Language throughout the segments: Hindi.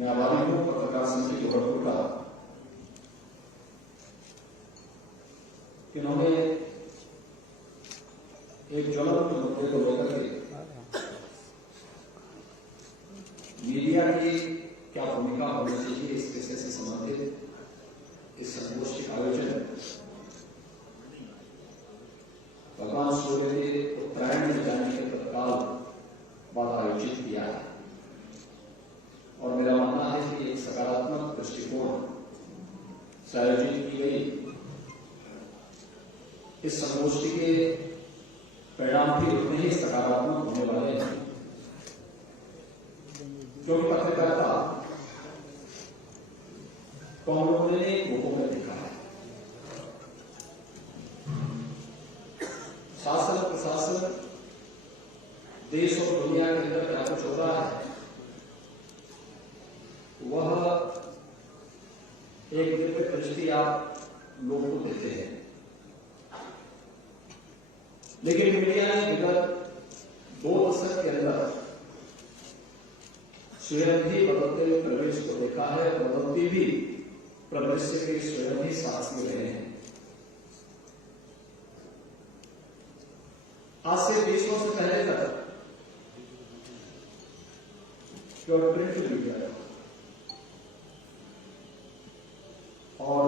मैं आभारी हूं पत्रकार समिति गोरखपुर का, इन्होंने एक ज्वलंत मुद्दे को लेकर के मीडिया की क्या भूमिका होनी चाहिए इस विषय से संबंधित इस संगोष्ठी का आयोजन भगवान सूर्य के उत्तरायण में जाने के तत्काल बाद आयोजित किया है। और मेरा मानना है कि एक सकारात्मक दृष्टिकोण से आयोजित की गई इस संगोष्ठी के परिणाम भी उतने ही सकारात्मक होने वाले हैं, क्योंकि पत्रकारिता को हम लोगों ने लोगों में देखा है। शासन प्रशासन देश और दुनिया के अंदर क्या कुछ हो रहा है वह एक दिव्य दृष्टि आप लोगों को देते हैं, लेकिन मीडिया ने विगत 2 दशक के अंदर स्वयं ही बदलते हुए प्रवेश को देखा है। बदलती भी प्रवेश के स्वयं ही साक्षी रहे हैं। आज से 20 वर्ष पहले तक केवल प्रिंट मीडिया और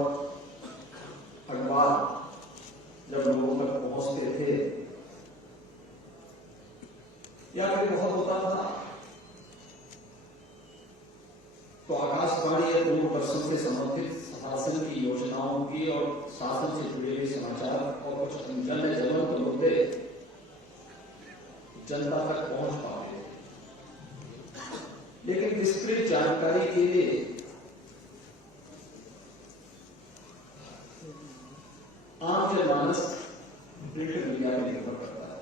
अखबार जब लोगों तक पहुंचते थे या फिर बहुत होता था तो आकाशवाणी या दूरदर्शन से संबंधित शासन की योजनाओं की और शासन से जुड़े हुए समाचार और कुछ जन जरूरत मुद्दे जनता तक पहुंच पाते, लेकिन विस्तृत जानकारी के लिए आम जनमानस प्रिंट मीडिया पर निर्भर करता है।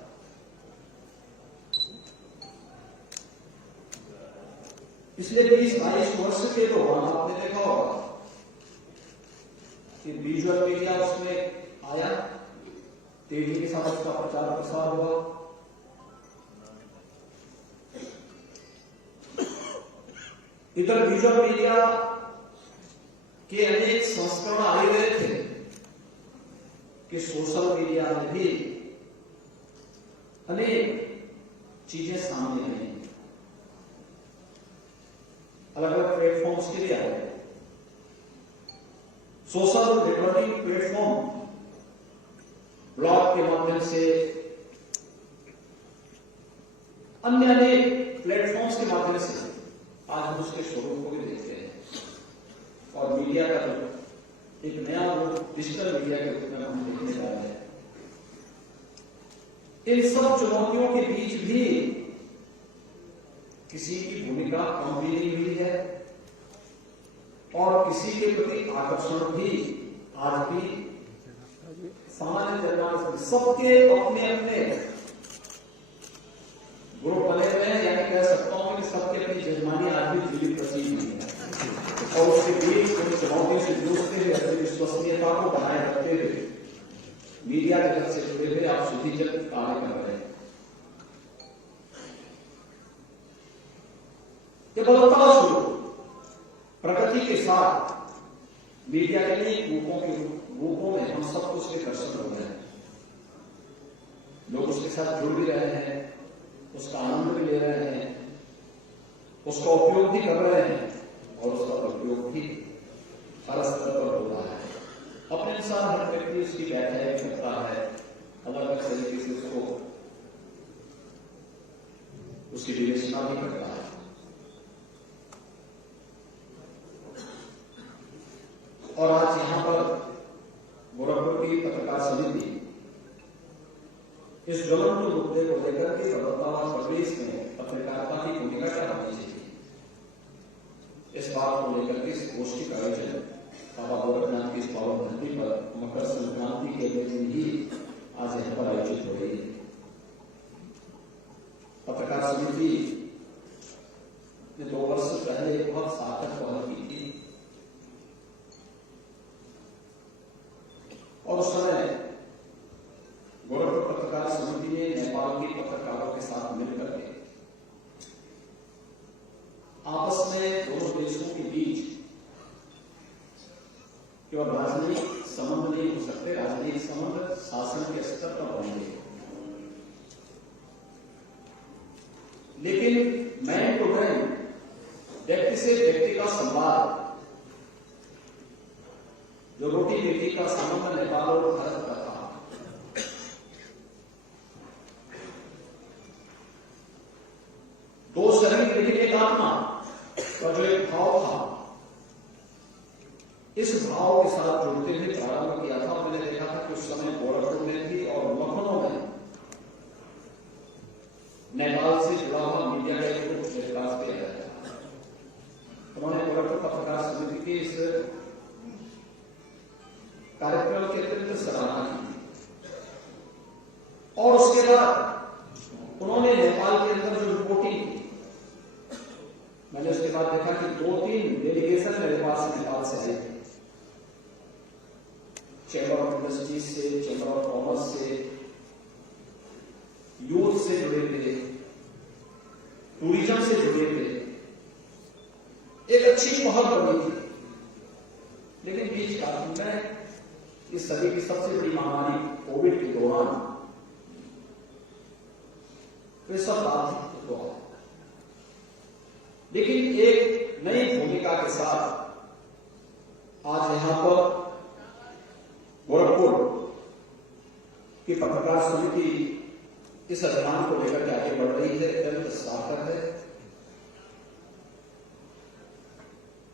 पिछले 20-22 वर्ष के दौरान आपने देखा होगा कि विजुअल मीडिया उसमें आया, तेजी के साथ उसका प्रचार प्रसार हुआ। इधर विजुअल मीडिया के अनेक संस्करण आ गए थे कि सोशल मीडिया में भी अनेक चीजें सामने आई, अलग अलग प्लेटफॉर्म्स के लिए आए। सोशल नेटवर्किंग प्लेटफॉर्म ब्लॉग के माध्यम से अन्य अनेक प्लेटफॉर्म्स के माध्यम से आज हम उसके स्वरूप को भी देखते हैं और मीडिया का जो एक नया रूप डिजिटल मीडिया के रूप में हम देखने जा रहे हैं। इन सब चुनौतियों के बीच भी किसी की भूमिका कम भी नहीं हुई है और किसी के प्रति आकर्षण भी आज भी सामान्य जनमानस सबके अपने अपने ग्रुप बने हुए हैं, यानी कह सकता हूं कि सबके अपनी जजमानी आज भी जीवित प्रतीत नहीं है और उसके बीच उन चुनौतियों से जूझते हुए अपनी विश्वसनीयता को बनाए रखते हुए मीडिया जगत से जुड़े हुए आप सुधीजन कार्य कर रहे हैं। ये बदलता शुरू प्रगति के साथ मीडिया के लिए रूपों में हम सब कुछ के दर्शन हो रहे हैं। लोग उसके साथ जुड़ भी रहे हैं, उसका आनंद भी ले रहे हैं, उसका उपयोग भी कर रहे हैं और उसका उपयोग भी हर स्तर पर हो रहा है। अपने अनुसार हर व्यक्ति उसकी व्याख्या करता है, अलग अलग तरीके से उसको उसकी विवेचना भी करता है। और आज यहां पर गोरखपुर की पत्रकार समिति इस ज्वलंत मुद्दे को लेकर के बदलता हुआ प्रदेश में पत्रकारिता की भूमिका क्या होनी चाहिए, इस बात को लेकर के इस गोष्ठी का आयोजन बाबा गोरखनाथ की इस पावन धरती पर मकर संक्रांति के दिन ही आज यहां पर आयोजित हो रही है। पत्रकार समिति ने 2 वर्ष पहले एक बहुत सार्थक पहल की थी और उस समय गोरखपुर पत्रकार समिति ने नेपाल के पत्रकारों के साथ मिलकर के आपस में दोनों देशों केवल राजनीतिक संबंध नहीं हो सकते, राजनीतिक संबंध शासन के स्तर पर होंगे। लेकिन मैन टू मैन, व्यक्ति से व्यक्ति का संवाद, जो रोटी बेटी का संबंध नेपाल और भारत का था, दो शरीर लेकिन एक आत्मा का जो एक भाव था, इस भाव के साथ जुड़ते हुए प्रारंभ किया था। मैंने देखा था कि उस समय गोरखपुर में थी और लखनऊ में नेपाल से जुड़ा हुआ मीडिया का एक टेलीकास्ट किया गया था। उन्होंने गोरखपुर पत्रकार समिति के इस कार्यक्रम की अत्यंत सराहना की और उसके बाद उन्होंने नेपाल के अंदर जो रिपोर्टिंग की, मैंने उसके बाद देखा कि 2-3 डेलीगेशन मेरे पास नेपाल से आए थे, चैम्बर ऑफ इंडस्ट्रीज से, चैम्बर ऑफ कॉमर्स से, यूथ से जुड़े थे, टूरिज्म से जुड़े थे। एक अच्छी पहल बनी थी। लेकिन बीच काल में इस सदी की सबसे बड़ी महामारी कोविड के दौरान वे सब बाधित हुआ। लेकिन एक नई भूमिका के साथ आज यहां पर गोरखपुर की पत्रकार समिति इस अभियान को लेकर के आगे बढ़ रही है, अत्यंत सार्थक है,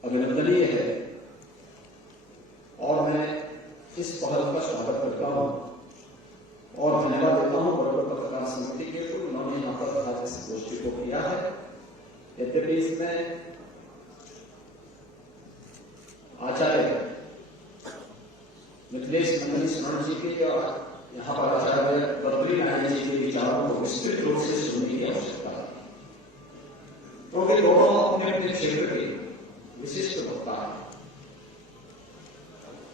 अभिनंदनीय है और मैं इस पहल का स्वागत करता हूं और धन्यवाद देता हूं गोरखपुर पत्रकार समिति के, तो उन्होंने यहां पर आज इस गोष्ठी को किया है। यद्यपि इसमें आचार्य मिथिलेश मंडली शरण जी के और यहां पर आचार्य बद्री नारायण जी के विचारों को विस्तृत रूप से सुनने की आवश्यकता है, क्योंकि दोनों अपने अपने क्षेत्र के विशिष्ट वक्ता है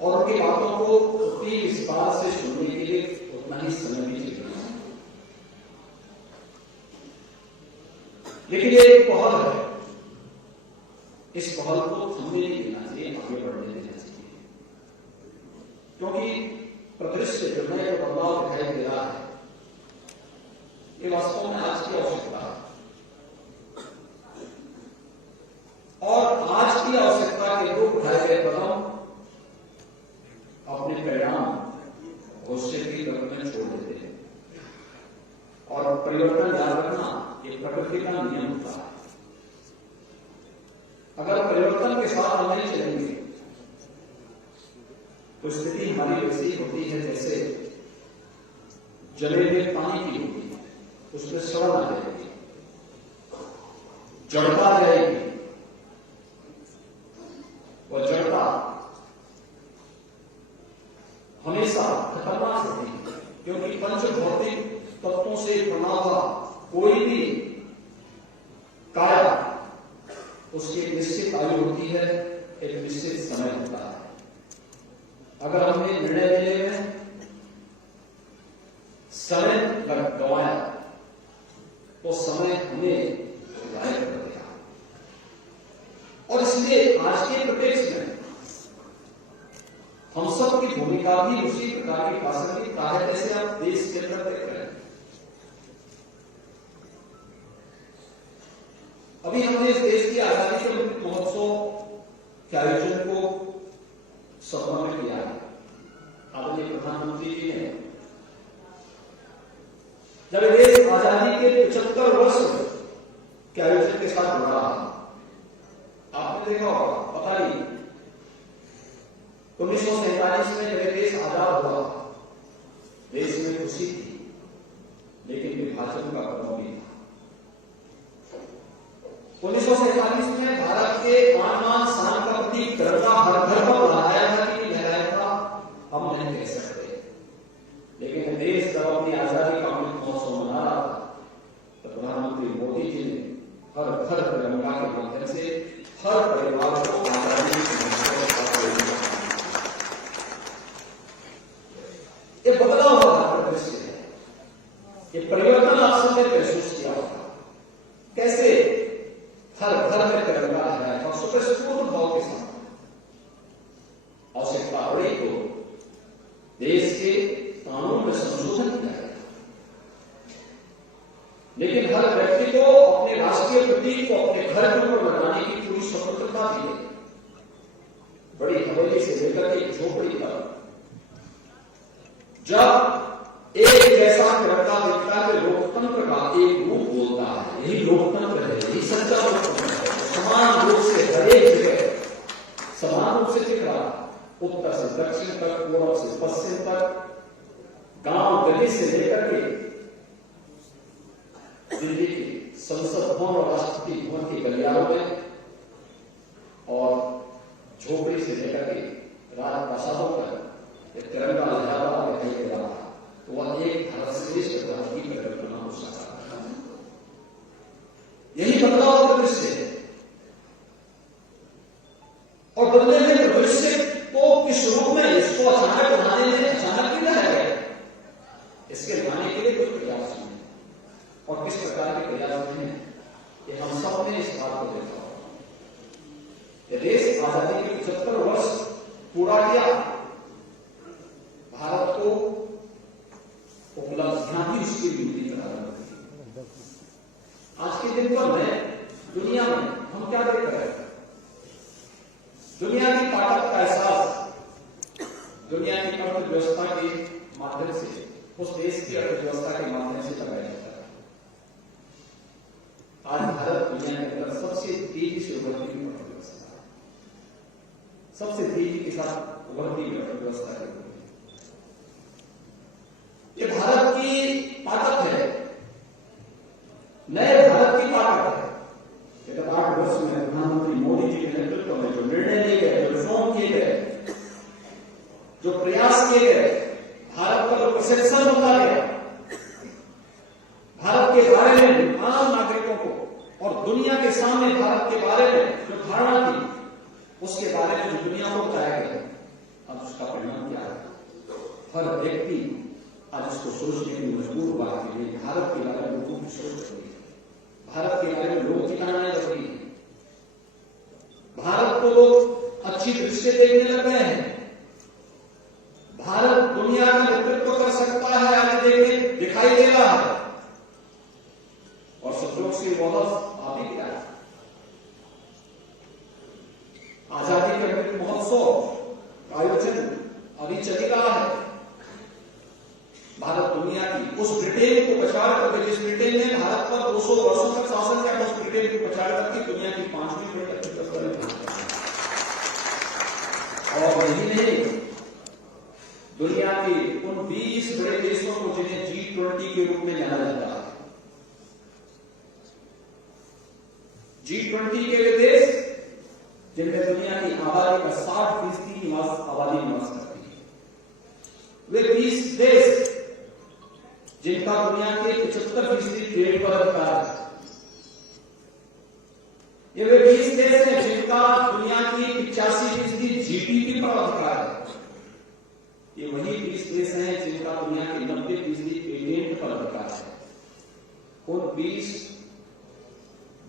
और उनकी बातों को उतनी विस्तार से सुनने के लिए उतना ही समय भी चाहिए। लेकिन ये एक पहल है, इस पहल को थमने नहीं देना चाहिए, आगे बढ़ने देना चाहिए, क्योंकि परिदृश्य जो नए बदलाव दिखाई दे रहा है, ये वास्तव में आज की आवश्यकता है और आज की आवश्यकता के रूप उठाए गए कदम अपने परिणाम भविष्य की तरफ में छोड़ देते हैं और परिवर्तन याद रखना ये प्रकृति का नियम होता है। अगर परिवर्तन के साथ हम नहीं चलेंगे तो स्थिति हमारी वैसी होती है जैसे जले हुए पानी की होती है, उसमें सड़न आ जाएगी, जड़ता आ जाएगी और जड़ता हमेशा खतरनाक होती है, क्योंकि पंच भौतिक तत्वों से बना हुआ कोई भी कार्य उसकी एक निश्चित आयु होती है, एक निश्चित समय होता है। अगर हमने निर्णय लेने में समय गंवाया तो समय हमें गायब कर दिया और इसलिए आज के प्रदेश में हम सब की भूमिका भी उसी प्रकार की प्रासंगिकता है जैसे आप देश के अंदर देख रहे हैं। अभी हमने इस देश की आजादी के अमृत महोत्सव के आयोजन को संपन्न किया है। आदरणीय प्रधानमंत्री जी ने जब देश आजादी के 75 वर्ष के आयोजन के साथ जुड़ा, आपने देखा होगा, पता नहीं 1947 में जब देश आजाद हुआ, देश में खुशी थी, लेकिन विभाजन का प्रभाव भी था। 1947 में भारत के आन शान का प्रतीक तिरंगा हर घर पर लहराया था कि लहराया था, हम नहीं कह सकते। लेकिन देश जब अपनी आजादी का अमृत महोत्सव मना रहा था तो प्रधानमंत्री मोदी जी ने हर घर तिरंगा के माध्यम से हर परिवार को आजादी ये बदलाव हुआ प्रदेश है, ये परिवर्तन आप सबने महसूस किया होगा। कैसे हर घर में तिरंगा लहराया था, स्वतःस्फूर्त भाव के साथ। आवश्यकता प्रकृति को अपने घर के ऊपर लगाने की पूरी स्वतंत्रता दी है। बड़ी हवेली से लेकर के झोपड़ी तक जब एक जैसा करता दिखता है लोकतंत्र का एक रूप बोलता है। यही लोकतंत्र है, यही सच्चा लोकतंत्र है। समान रूप से हर एक जगह समान रूप से दिख रहा, उत्तर से दक्षिण तक, पूर्व से पश्चिम तक, गांव गली से लेकर के दिल्ली की संसद भवन और राष्ट्रपति भवन की गलियारों में और झोपड़ी से लेकर के राजप्रासादों तक तिरंगा लहरा दिखाई दे रहा था। तो वह एक भारत श्रेष्ठ भारत की परिकल्पना हो सकता है। यही बदलाव का दृश्य है। और बदले में भविष्य को किस रूप में इसको अचानक बनाने में अचानक ही लाया गया, इसके लाने के लिए कुछ प्रयास हुए और किस प्रकार के प्रयास हुए ये हम सब ने इस बात को देखा। देश आजादी के 75 वर्ष पूरा किया, भारत को उपलब्धियां भी उसकी गिनती करा रही थी। आज के दिन पर मैं दुनिया में हम क्या देख रहे हैं? दुनिया की ताकत का एहसास दुनिया की अर्थव्यवस्था के माध्यम से, उस देश की अर्थव्यवस्था के माध्यम से लगाया जाता है। आज भारत दुनिया के अंदर सबसे तेजी से उभरती हुई अर्थव्यवस्था है, सबसे तेजी के साथ उभरती हुई अर्थव्यवस्था है। ये भारत की ताकत है, नए भारत की ताकत है। 8 वर्ष में प्रधानमंत्री मोदी जी के नेतृत्व में जो निर्णय लिए गए, जो रिफॉर्म किए गए, जो प्रयास किए गए, भारत का जो प्रशंसा होता गया, भारत के बारे में आम नागरिकों को और दुनिया के सामने भारत के बारे में जो धारणा थी, उसके बारे में जो दुनिया को बताया गया, अब उसका परिणाम क्या है? हर व्यक्ति आज उसको सोचने की मजबूर हुआ कि भारत के बारे में लोगों की सोच रही है, भारत के बारे में लोग जिताने लग रही है, भारत को लोग अच्छी दृष्टि से देखने लग गए हैं। भारत दुनिया का नेतृत्व कर सकता है, आगे देखने दिखाई दे रहा है। और संयोग से बहुत आ भी गया। आजादी के अमृत महोत्सव का आयोजन अभी चल रहा है। भारत दुनिया की उस ब्रिटेन को पछाड़ करके, जिस ब्रिटेन ने भारत पर 200 वर्षों तक शासन किया, उस ब्रिटेन को पछाड़ करके दुनिया की 5वीं बड़ी अर्थव्यवस्था। और यही नहीं, दुनिया के उन 20 बड़े देशों को जिन्हें G20 के रूप में जाना जाता है, G20 के वे देश जिनमें दुनिया की आबादी का 60% आबादी निवास करती है, वे 20 देश जिनका दुनिया के 75% ट्रेड पर अधिकार है, ये वे 20 देश हैं जिनका दुनिया की 85% जीडीपी पर अधिकार है। ये वही 20 देश हैं जिनका दुनिया के 90% पेटेंट पर अधिकार है। उन 20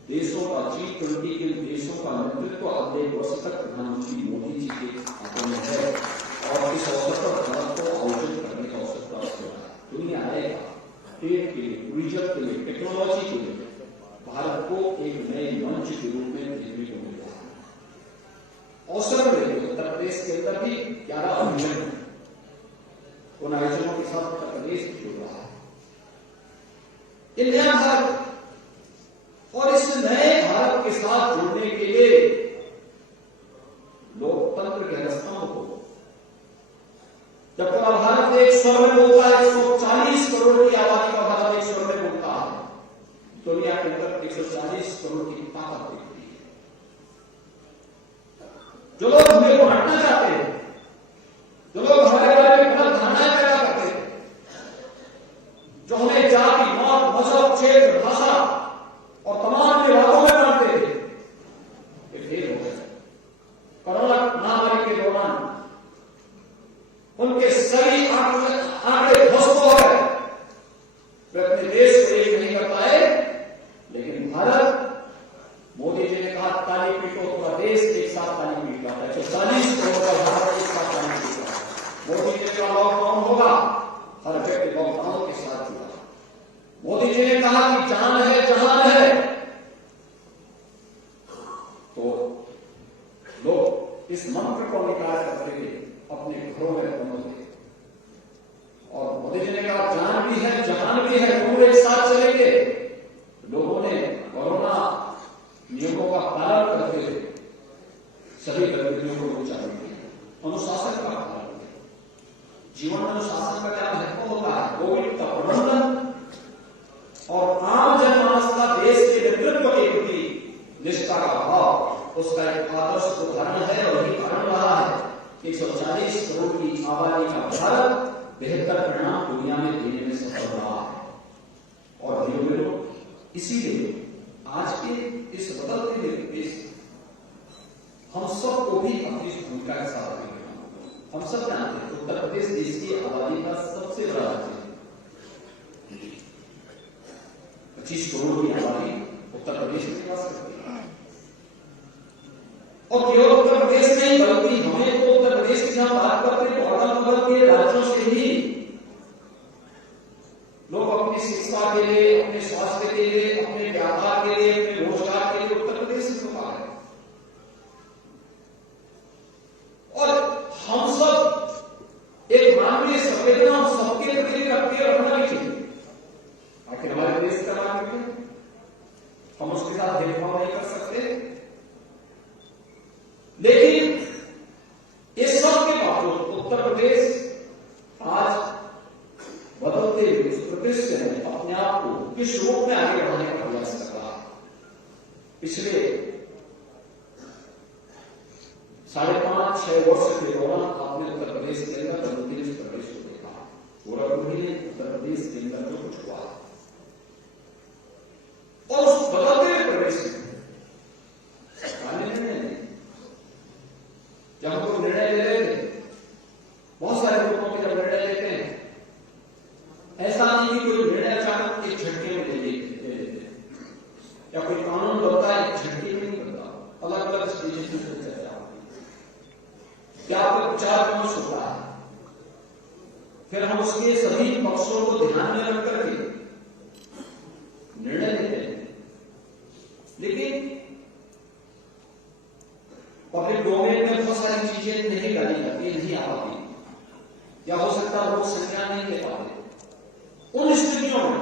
देशों का, G20 के देशों का नेतृत्व अगले वर्ष तक प्रधानमंत्री मोदी जी के हाथों में है और इस अवसर पर भारत को आयोजित करने का अवसर प्राप्त हो रहा है। दुनिया आएगा ट्रेड के लिए, टूरिज्म के लिए, टेक्नोलॉजी के लिए भारत को एक नए मंच के रूप में देखने को मिल रहा है। अवसर मिलेगा। उत्तर प्रदेश के अंदर भी 11 आयोजन है, उन आयोजनों के साथ उत्तर प्रदेश भी जुड़ रहा है। ये नया भारत, और इस नए भारत के साथ जुड़ने के लिए लोकतंत्र के स्तंभ को, जब पूरा भारत एक स्वर में बोलता है, 140 करोड़ की आबादी का भारत एक स्वर में बोलता है, दुनिया के अंदर 140 करोड़ की ताकत दिखती है। जो लोग हमें को हटना चाहते हैं, जो लोग हमारे बारे में गलत धारणाएं पैदा करते हैं, जो हमें जाति, मत, मजहब, क्षेत्र, भाषा और तमाम विभागों में बांटते थे, वे फेल हो गए। कोरोना महामारी के दौरान उनके सभी आंकड़े ध्वस्त हो गए। वे अपने देश को एक नहीं कर पाए, लेकिन भारत, मोदी जी ने कहा ताली पीटो, पूरा देश एक साथ ताली पीट रहा है। 140 करोड़ का भारत एक साथ ताली पीट रहा है। मोदी जी का लॉकडाउन होगा, हर व्यक्ति लॉकडाउन के साथ जुड़ा। मोदी जी ने कहा कि जान है जहान है, इस मंत्र को निकाल करके अपने घरों में रखोगे। और मोदी जी ने कहा जान भी है जहान भी है दोनों एक साथ चलेंगे। लोगों ने कोरोना नियमों का पालन करते हुए सभी गतिविधियों को चालू किया, अनुशासन का पालन किया। जीवन में अनुशासन का क्या महत्व होता है? कोविड का प्रबंधन और आम जनमानस का देश के नेतृत्व के प्रति निष्ठा का भाव, उसका एक आदर्श उदाहरण है। और यही कारण रहा है कि 140 करोड़ की आबादी का भारत बेहतर परिणाम दुनिया में देने में सफल रहा है। और इसीलिए आज के इस बदलते निर्देश हम सबको भी अपनी भूमिका के साथ देना। हम सब जानते हैं उत्तर प्रदेश देश की आबादी का सबसे बड़ा राज्य है। 25 करोड़ की आबादी उत्तर प्रदेश में निवास करती है। और केवल उत्तर प्रदेश नहीं बल्कि हमें तो उत्तर प्रदेश की जहां बात करते हैं तो अगल बगल के राज्यों से ही लोग अपनी शिक्षा के लिए, अपने स्वास्थ्य के लिए, अपने व्यापार के लिए, अपने रोजगार के लिए उत्तर प्रदेश से लोग आ रहे हैं। और हम सब एक मानवीय संवेदना हम सबके प्रति रखते रहना भी चाहिए। आखिर हमारे देश का नागरिक है, हम उसके साथ भेदभाव नहीं कर सकते। लेकिन इस सब के बावजूद उत्तर प्रदेश आज बदलते हुए इस प्रदेश में अपने आप को किस रूप में आगे बढ़ाने का प्रयास कर रहा है। पिछले 5.5-6 वर्ष के दौरान आपने उत्तर प्रदेश के अंदर उत्तर प्रदेश को देखा। गोरखपुर में उत्तर प्रदेश के अंदर जो कुछ हुआ और उस बदलते हुए प्रदेश में सरकार ने निर्णय लिया। जब हम लोग निर्णय ले रहे थे, बहुत सारे लोगों के जब निर्णय लेते हैं ऐसा नहीं कि कोई निर्णय अचानक एक झटके में ले लेते या कोई कानून बनता है एक झटके में नहीं बनता। अलग अलग स्टेजेस में चर्चा होती है, क्या आपको विचार विमर्श होता है, फिर हम उसके सभी पक्षों को ध्यान में रख करके निर्णय लेते हैं। लेकिन पब्लिक डोमेन में बहुत सारी चीजें नहीं डाली जाती, नहीं आ पाती, या हो सकता है लोग संज्ञान नहीं ले पाते। उन स्थितियों में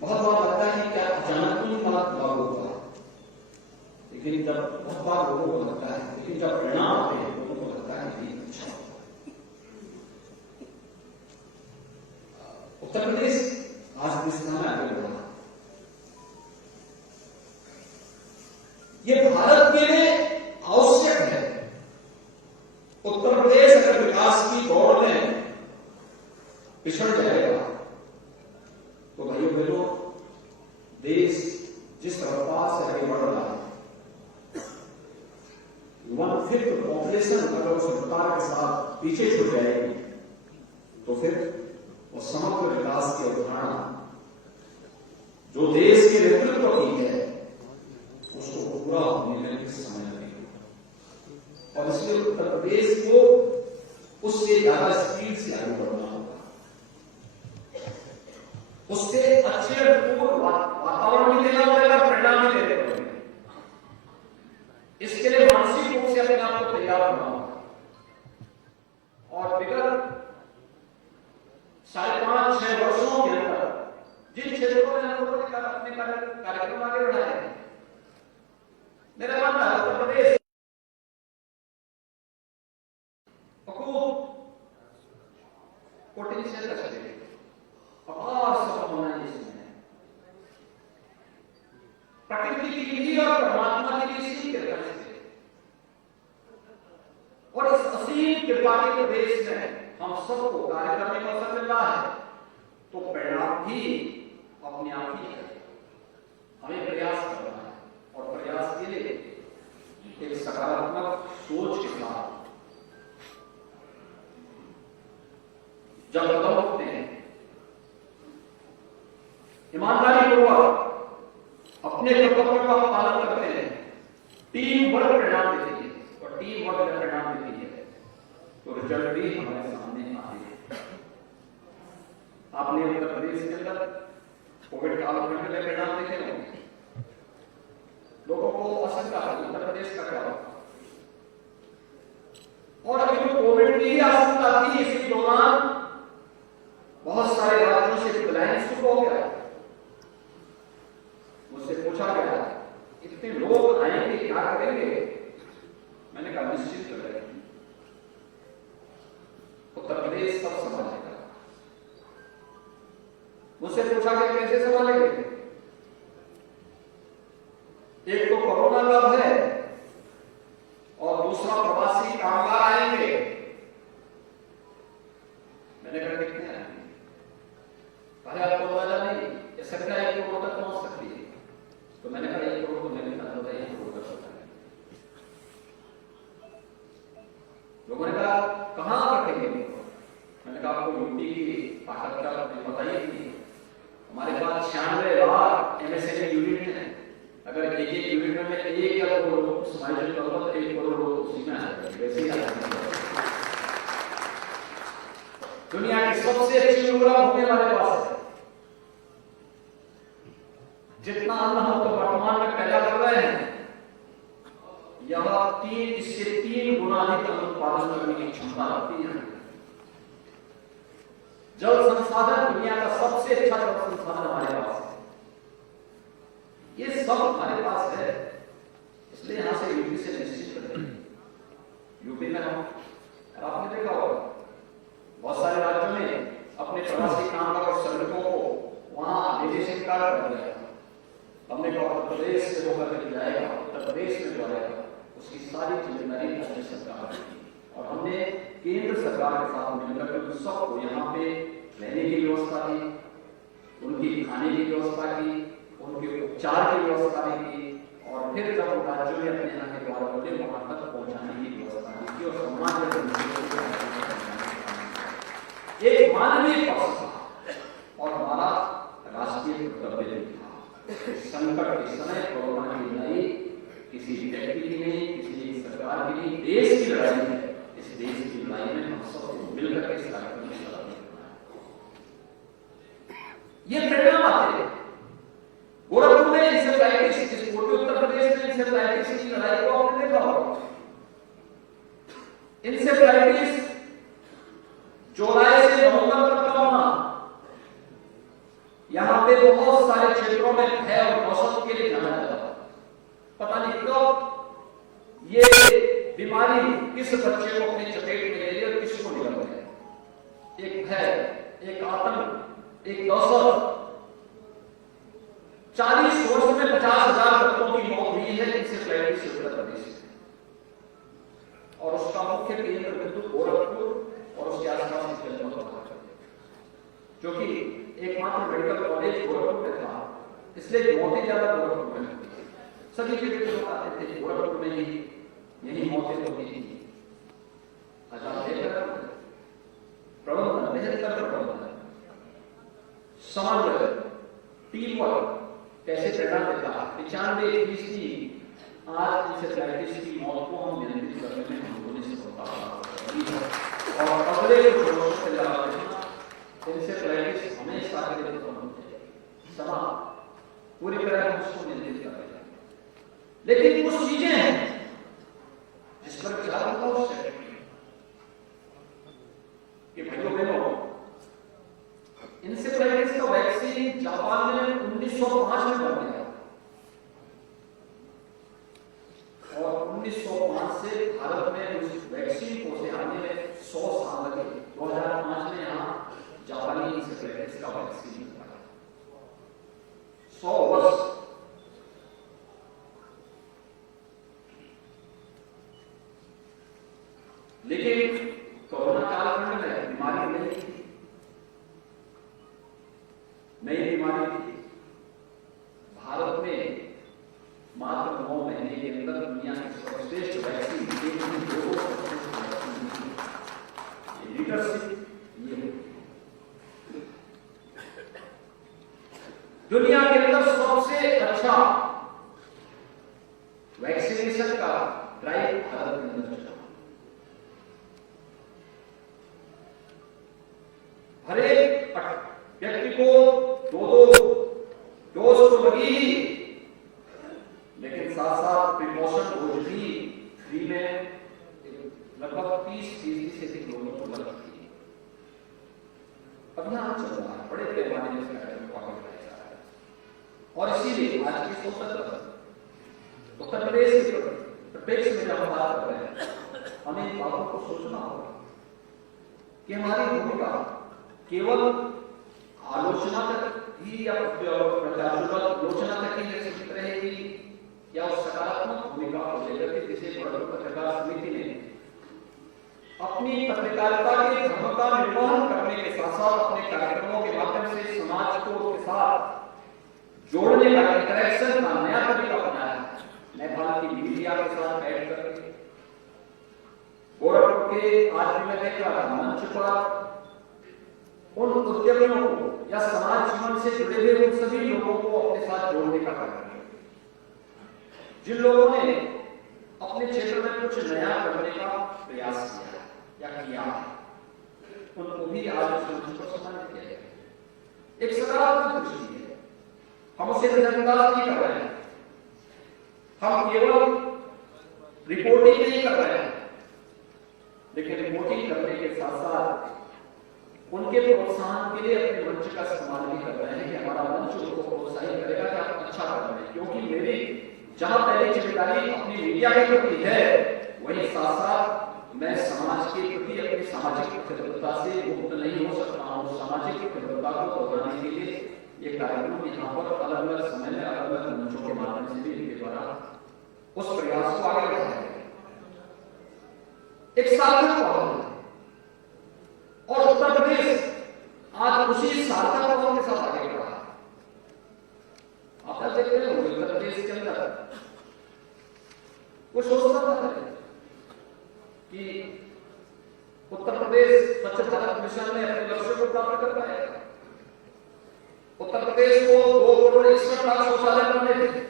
बहुत बार लगता है कि क्या अचानक कोई बात लागू होगा, लेकिन जब बहुत बार लोगों को लगता है, लेकिन जब परिणाम आते हैं लोगों को लगता है कि अच्छा। उत्तर प्रदेश आज दिशा में आगे बढ़ा। ये भारत के लिए आवश्यक है। उत्तर प्रदेश अगर विकास की दौड़ में पिछड़ जाएगा तो भाइयों बहनों देश जिस रफ्तार से आगे बढ़ रहा है 1/5 पॉपुलेशन अगर उस रफ्तार के साथ पीछे छूट जाएगी तो फिर वो समग्र विकास की अवधारणा जो देश के नेतृत्व की है उसको पूरा होने में कुछ समय लगेगा। और इसलिए उत्तर प्रदेश को उससे ज्यादा स्पीड से आगे बढ़ना होगा, उससे अच्छे वातावरण भी देना पड़ेगा, परिणाम भी देने पड़ेंगे। इसके लिए मानसिक रूप से अपने आप को तैयार करना होगा। और विगत 5.5-6 वर्षों के अंदर जिन क्षेत्रों में हम लोगों ने अपने कार्यक्रम आगे बढ़ाए हैं, मेरा मानना है उत्तर प्रदेश पोटेंशियल का क्षेत्र और संभावना इसमें है। प्रकृति की विधि और परमात्मा की भी सीख कृपा से और इस असीम कृपा के प्रदेश में हम सबको कार्य करने का अवसर मिल रहा है तो परिणाम भी अपने आप ही है। हमें प्रयास करना है और प्रयास के लिए एक सकारात्मक सोच के साथ जब कदम उठते हैं, ईमानदारी पूर्वक अपने कर्तव्यों का पालन करते हैं, टीम वर्क परिणाम देती है और टीम वर्क परिणाम देती है तो रिजल्ट भी हमारे सामने आते हैं। आपने उत्तर प्रदेश के अंदर कोविड कालखंड में परिणाम देखे होंगे। लोगों को आशंका है उत्तर प्रदेश का क्या होगा, यही आशंका थी इसी दौरान बहुत सारे राज्यों से प्लान शुरू हो गया। मुझसे पूछा गया इतने लोग आएंगे क्या करेंगे? मैंने कहा निश्चित कर रहे हैं, उत्तर प्रदेश सब संभालेगा। मुझसे पूछा गया कैसे संभालेंगे? एक तो कोरोना का भय और दूसरा प्रवासी कामगार आएंगे। मैंने कहा कितने आएंगे? पहले आपको अंदाजा नहीं, ये संख्या 1 करोड़ तक पहुंच सकती है। तो मैंने कहा 1 करोड़ तो मैंने कहा 1 करोड़ कर सकता है। लोगों ने कहा कहां रखेंगे? मैंने कहा आपको यूपी की ताकत का पता ही नहीं। हमारे पास 96,000 MSME यूनिट है। अगर एक यूनिट में 1 या 2 लोगों को समायोजित करूंगा तो 1 करोड़ लोग उसी में आ जाएंगे। वैसे ही दुनिया की सबसे अच्छी उर्वरा भूमि हमारे पास है। जितना अन्न हम तो वर्तमान में पैदा कर रहे हैं, यह 3 गुना अधिक अन्न उत्पादन करने की क्षमता रखती है। जल संसाधन दुनिया का सबसे अच्छा जल संसाधन हमारे पास है। ये सब हमारे पास है, इसलिए यहां से यूपी से निश्चित करें। यूपी में हम, आपने देखा होगा बहुत सारे राज्यों में अपने प्रवासी कामगार और श्रमिकों को वहां निवेशन कार्य कर दिया। हमने कहा उत्तर प्रदेश से होकर के जाएगा, उत्तर प्रदेश में जो आएगा उसकी सारी जिम्मेदारी राज्य सरकार की। और हमने केंद्र सरकार के साथ मिलकर के उन सबको यहाँ पे रहने की व्यवस्था की, उनकी खाने की व्यवस्था की, उनके उपचार की व्यवस्था की, और फिर जब राज्यों में अपने यहाँ के द्वार खोले वहां तक पहुंचाने की व्यवस्था की और समाज एक मानवीय पक्ष था और हमारा राष्ट्रीय कर्तव्य था। संकट के समय कोरोना की लड़ाई किसी व्यक्ति की नहीं, किसी सरकार की नहीं, देश की लड़ाई है। इस देश की लड़ाई में हम सबको मिलकर के इस कार्यक्रम में लड़ाई करना है। ये प्रेरणा बातें हैं। गोरखपुर में इंसेफ्लाइटिस, जिस पूर्वी उत्तर प्रदेश में इंसेफ्लाइटिस की लड़ाई को आपने देखा होगा। इंसेफ्लाइटिस जुलाई से नवंबर तक का होना, यहां पे बहुत सारे क्षेत्रों में भय और दहशत के लिए जाना जाता है। पता नहीं कब ये बीमारी किस बच्चे को अपनी चपेट में ले ले और किसको निकल गए। एक भय, एक आतंक, एक दहशत। 40 वर्ष में 50,000 बच्चों की मौत हुई है इंसेफ्लाइटिस से उत्तर प्रदेश में, और उसका मुख्य केंद्र बिंदु गोरखपुर और उसके आसपास के क्षेत्रों में, जो कि एकमात्र मेडिकल कॉलेज गोरखपुर में था, इसलिए मौतें ज्यादा गोरखपुर में होती थी। सभी के लोग आते थे गोरखपुर में ही, यही मौतें होती थी। प्रबंधन, बेहतर प्रबंधन, समन्वय, टीम वर्क कैसे प्रेरणा देता। 95% आज इंसेफ्लाइटिस की मौत को हम नियंत्रित करने में हम लोगों ने सफलता, और अगले वर्षों से लगातार इंसेफ्लाइटिस हमेशा के लिए समा पूरी तरह हम उसको नियंत्रित कर रहे हैं। लेकिन कुछ चीजें हैं जिस पर विचार होता है उससे कि भाइयों बहनों, इंसेफ्लाइटिस का वैक्सीन जापान में 1905 में बन गया, और 1905 से भारत में उस वैक्सीन को से आने में 100 साल लगे। 2005 में यहाँ जापानी इंसेफ्लाइटिस का वैक्सीन बना, 100 वर्ष। लेकिन कोरोना कालखंड में बीमारी नहीं थी, नई बीमारी थी। भारत में मात्र 9 महीने के अंदर दुनिया की सर्वश्रेष्ठ वैक्सीन लीडरशिप ये दुनिया के अंदर सबसे अच्छा वैक्सीनेशन का ड्राइव भारत के अंदर चला। हर एक व्यक्ति को 2 डोज तो लगी ही, लेकिन साथ साथ प्रिकॉशन डोज भी फ्री में लगभग 30% से अधिक लोग सोच उत्तर प्रदेश के परिप्रेक्ष्य में जब हम बात कर रहे हैं, हमें इन बातों को सोचना होगा कि हमारी भूमिका केवल आलोचना तक ही या आलोचना तक ही सीमित रहेगी, या उस सकारात्मक भूमिका को लेकर के जिसे पत्रकार समिति ने अपनी पत्रकारिता के धर्म का निर्वहन करने के साथ साथ अपने कार्यक्रमों के माध्यम से समाज को उसके साथ जोड़ने का, इंटरेक्शन का नया तरीका अपनाया है। नेपाल की मीडिया के साथ बैठ करके गोरखपुर के आज भी मैं देख रहा था मंच पर उन उद्यमियों को या समाज जीवन से जुड़े हुए उन सभी लोगों को अपने साथ जोड़ने का कार्य, जिन लोगों ने अपने क्षेत्र में कुछ नया करने का प्रयास किया या किया, उनको भी आज उस मंच पर सम्मानित किया गया। एक सकारात्मक दृष्टि है, हम उसे नजरअंदाज नहीं कर रहे हैं, हम केवल रिपोर्टिंग नहीं कर रहे हैं, लेकिन रिपोर्टिंग करने के साथ साथ उनके प्रोत्साहन के लिए अपने मंच का इस्तेमाल भी कर रहे हैं कि हमारा मंच उनको प्रोत्साहित करेगा कि आप अच्छा कर रहे हैं। क्योंकि मेरी जहां पहली जिम्मेदारी अपनी मीडिया के प्रति है, वही साथ साथ मैं समाज के प्रति अपनी सामाजिक प्रतिबद्धता से मुक्त नहीं हो सकता हूँ। सामाजिक प्रतिबद्धता को दोहराने के लिए ये कार्यक्रम यहाँ पर अलग अलग समय में अलग अलग मंचों के माध्यम से भी इनके द्वारा उस प्रयास को आगे बढ़ाया गया। एक सार्थक पहल है और उत्तर प्रदेश आज उसी सार्थक पहल के साथ आगे बढ़ा है। आप देखते हैं उत्तर प्रदेश के अंदर कुछ सोचता था कि उत्तर प्रदेश स्वच्छ भारत मिशन में अपने लक्ष्य को प्राप्त कर पाएगा। उत्तर प्रदेश को 2,61,00,000 शौचालय बनाने थे,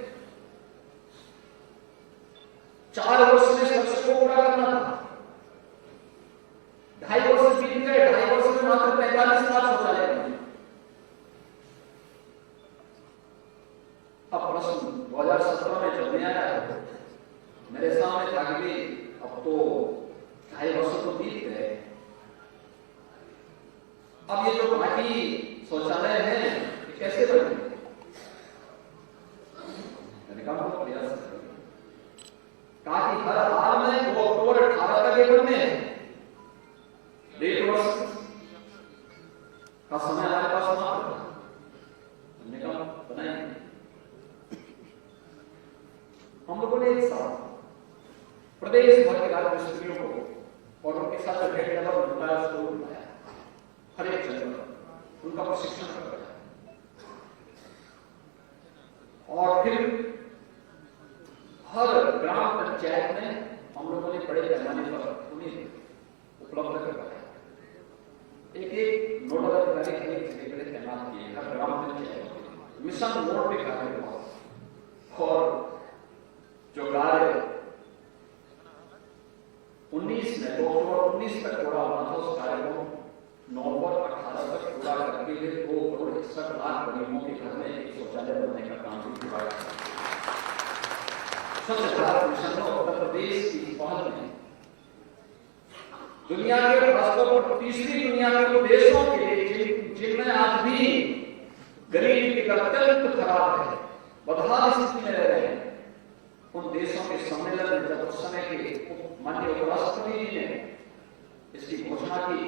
4 वर्ष में लक्ष्य को पूरा करना था। 2.5 वर्ष बीत गए, 2.5 वर्ष में मात्र 45,000 शौचालय बने। अब प्रश्न 2017 में जब नया आया, मेरे सामने था कि अब तो 2.5 वर्ष तो बीत गए, अब ये जो बाकी शौचालय हैं कैसे बनेंगे? मैंने कहा प्रयास कहा कि हर हाल में 2 अक्टूबर 18 तक ये बनने हैं। 1.5 वर्ष का समय हमारे पास समाप्त था। हमने कहा बनाएंगे। हम लोगों ने एक साथ प्रदेश भर के राज्य मिस्त्रियों को और उनके साथ बनाया, हर एक जगह उनका प्रशिक्षण करवाया और फिर हर ग्राम पंचायत में हम लोगों ने बड़े पैमाने पर उन्हें उपलब्ध करवाया। एक नोडल अधिकारी एक जगह पर तैनात किए हर ग्राम पंचायत मिशन मोड पे कार्य हुआ और जो कार्य 19 में 2 अक्टूबर 19 तक पूरा होना था, उस कार्य को नवंबर 18 तक पूरा करके 2,61,00,000 गरीबों के घर में एक शौचालय बनाने का काम भी किया गया। स्वच्छ भारत मिशन उत्तर प्रदेश की पहल में दुनिया के खासतौर पर तीसरी दुनिया के देशों के जिनमें आज भी गरीबी की अत्यंत खराब है, बदहाल स्थिति में रह रहे हैं, उन देशों के सम्मेलन में जब उस समय के माननीय उपराष्ट्रपति जी ने इसकी घोषणा की,